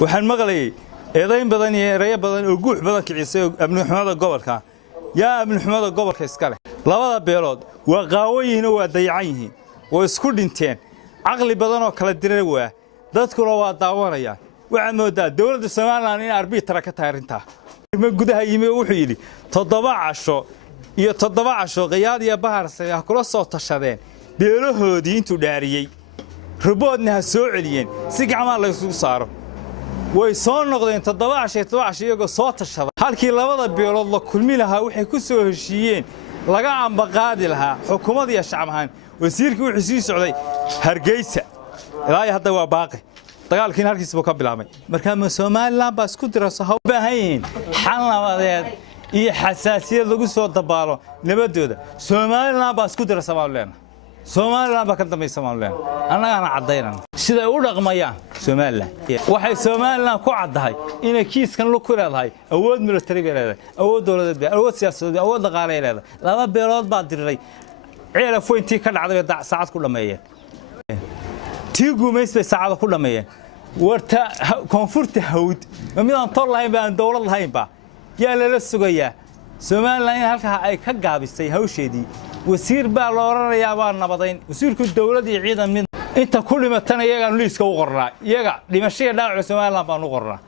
waxaan maqlayay eedayn badan iyo ereyo badan oo guux badan kiciisay amni xumada gobolka yaa amni xumada gobolka iska leh labada beelood waa qaawayihiin oo waa dayacan yihiin oo isku dhinteen aqli badan oo kala diray waa dadkuna waa daawanaya waxa moodaa dawladda Soomaaliland in arbitra ka taarinta ma gudaha yimid wuxuu yiri 7 casho qiyaad iyo baharsay kula soo tashadeen beelahoodii intuu dhaariyay ruboodna ha soo celiyeen si gacmaha la isugu saaro way soo noqdeen 7 casho iyagoo soo tashada halkii labada beelood la kulmi lahaa waxay ku soo heshiiyeen laga amba qaadi lahaa xukuumadda iyo shacabhaan wasiirkii wuxuu sii socday Hargeysa ilaa hadda waa baaqi dagaalkiin halkiis buu ka bilaabay marka Soomaaliland baa isku dirayso ha u baahan xal nabadeed iyo xasaasiyad lagu soo dabaalo nabadooda Soomaaliland baa isku dirayso Soomaaliland baa ka dambaysa Soomaaliland annagana cadeynaa sida ay u dhaqmayaan Soomaaliland waxay Soomaaliland ku cadahay inay kiiskan lu ku leedahay awood military leedahay awood dawladeed awood siyaasadeed awood dhaqaale leedahay laba beelood baa diray ciidan foyntii ka dhacday saacad ku dhameeyay tii guumeysay saacad ku dhameeyay warta koonfurta hawd midaan tor lahayn baan dawlad lahayn ba yaa la sugayaa Soomaaliland halka ay ka gaabisay hawsheedii wasiir baa loo oranayaa waa nabadayn wasiirku dawladda iyo ciidan mid inta ku dhimatana iyaga liiska u qornaa iyaga dhimashada dhaawac Soomaaliland baan u qornaa